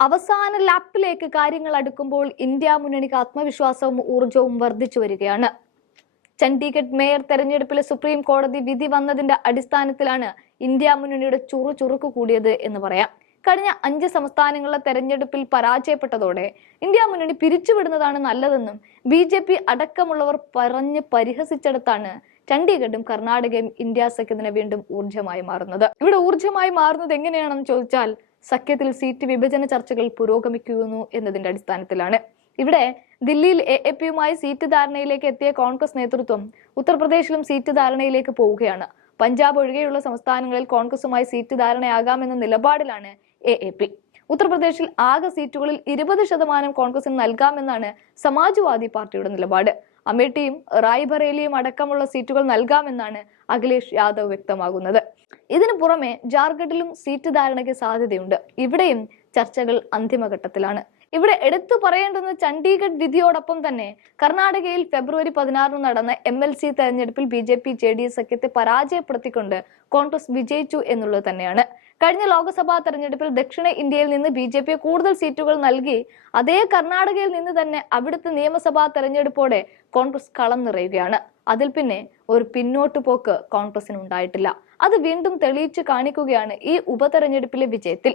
അവസാന ലാപ്പിലേക്ക് കാര്യങ്ങൾ അടുക്കുമ്പോൾ ഇന്ത്യ മുന്നണിക്ക് ആത്മവിശ്വാസവും ഊർജവും വർദ്ധിച്ചു വരികയാണ്. ചണ്ഡീഗഡ് മേയർ തെരഞ്ഞെടുപ്പിലെ സുപ്രീം കോടതി വിധി വന്നതിന്റെ അടിസ്ഥാനത്തിലാണ് ഇന്ത്യ മുന്നണിയുടെ ചുറു ചുറുക്ക് കൂടിയത് എന്ന് പറയാം. കഴിഞ്ഞ അഞ്ച് സംസ്ഥാനങ്ങളിലെ തെരഞ്ഞെടുപ്പിൽ പരാജയപ്പെട്ടതോടെ ഇന്ത്യ മുന്നണി പിരിച്ചുവിടുന്നതാണ് നല്ലതെന്നും ബി ജെ പി അടക്കമുള്ളവർ പറഞ്ഞ് പരിഹസിച്ചെടുത്താണ് ചണ്ഡീഗഡും കർണാടകയും ഇന്ത്യ സഖ്യത്തിന് വീണ്ടും ഊർജമായി മാറുന്നത്. ഇവിടെ ഊർജമായി മാറുന്നത് എങ്ങനെയാണെന്ന് ചോദിച്ചാൽ സഖ്യത്തിൽ സീറ്റ് വിഭജന ചർച്ചകൾ പുരോഗമിക്കുന്നു എന്നതിന്റെ അടിസ്ഥാനത്തിലാണ്. ഇവിടെ ദില്ലിയിൽ എ എ പിയുമായി സീറ്റ് ധാരണയിലേക്ക് എത്തിയ കോൺഗ്രസ് നേതൃത്വം ഉത്തർപ്രദേശിലും സീറ്റ് ധാരണയിലേക്ക് പോവുകയാണ്. പഞ്ചാബ് ഒഴികെയുള്ള സംസ്ഥാനങ്ങളിൽ കോൺഗ്രസുമായി സീറ്റ് ധാരണയാകാമെന്ന നിലപാടിലാണ് എ എ പി. ഉത്തർപ്രദേശിൽ ആകെ സീറ്റുകളിൽ ഇരുപത് ശതമാനം കോൺഗ്രസിന് നൽകാമെന്നാണ് സമാജ്വാദി പാർട്ടിയുടെ നിലപാട്. അമേഠിയും റായ്ബറേലിയും അടക്കമുള്ള സീറ്റുകൾ നൽകാമെന്നാണ് അഖിലേഷ് യാദവ് വ്യക്തമാകുന്നത് ഇതിനു പുറമെ ജാർഖണ്ഡിലും സീറ്റ് ധാരണയ്ക്ക് സാധ്യതയുണ്ട്. ഇവിടെയും ചർച്ചകൾ അന്തിമഘട്ടത്തിലാണ്. ഇവിടെ എടുത്തു പറയേണ്ടുന്ന ചണ്ഡീഗഡ് വിധിയോടൊപ്പം തന്നെ കർണാടകയിൽ ഫെബ്രുവരി പതിനാറിന് നടന്ന എം എൽ സി തെരഞ്ഞെടുപ്പിൽ B J P J D S സഖ്യത്തെ പരാജയപ്പെടുത്തിക്കൊണ്ട് കോൺഗ്രസ് വിജയിച്ചു എന്നുള്ളത് തന്നെയാണ്. കഴിഞ്ഞ ലോക്സഭാ തെരഞ്ഞെടുപ്പിൽ ദക്ഷിണ ഇന്ത്യയിൽ നിന്ന് ബി ജെ പിയെ കൂടുതൽ സീറ്റുകൾ നൽകി അതേ കർണാടകയിൽ നിന്ന് തന്നെ അവിടുത്തെ നിയമസഭാ തെരഞ്ഞെടുപ്പോടെ കോൺഗ്രസ് കളം നിറയുകയാണ്. അതിൽ പിന്നെ ഒരു പിന്നോട്ട് പോക്ക് കോൺഗ്രസിന് ഉണ്ടായിട്ടില്ല അത് വീണ്ടും തെളിയിച്ചു കാണിക്കുകയാണ് ഈ ഉപതെരഞ്ഞെടുപ്പിലെ വിജയത്തിൽ.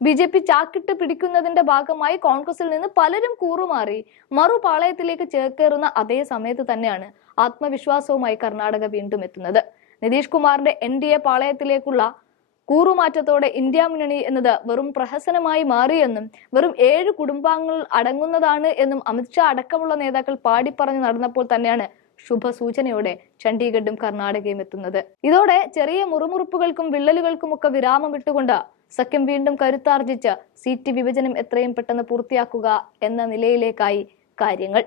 ബി ജെ പി ചാക്കിട്ട് പിടിക്കുന്നതിന്റെ ഭാഗമായി കോൺഗ്രസിൽ നിന്ന് പലരും കൂറുമാറി. മറുപാളയത്തിലേക്ക് ചേക്കേറുന്ന അതേ സമയത്ത് തന്നെയാണ് ആത്മവിശ്വാസവുമായി കർണാടക വീണ്ടും എത്തുന്നത്. നിതീഷ് കുമാറിന്റെ എൻ ഡി എ പാളയത്തിലേക്കുള്ള കൂറുമാറ്റത്തോടെ ഇന്ത്യ മുന്നണി എന്നത് വെറും പ്രഹസനമായി മാറിയെന്നും വെറും ഏഴ് കുടുംബാംഗങ്ങൾ അടങ്ങുന്നതാണ് എന്നും അമിത്ഷാ അടക്കമുള്ള നേതാക്കൾ പാടിപ്പറഞ്ഞു നടന്നപ്പോൾ തന്നെയാണ് ശുഭസൂചനയോടെ ചണ്ഡീഗഡും കർണാടകയും എത്തുന്നത്. ഇതോടെ ചെറിയ മുറുമുറുപ്പുകൾക്കും വിള്ളലുകൾക്കും ഒക്കെ വിരാമം ഇട്ടുകൊണ്ട് സഖ്യം വീണ്ടും കരുത്താർജിച്ച് സീറ്റ് വിഭജനം എത്രയും പെട്ടെന്ന് പൂർത്തിയാക്കുക എന്ന നിലയിലേക്കായി കാര്യങ്ങൾ.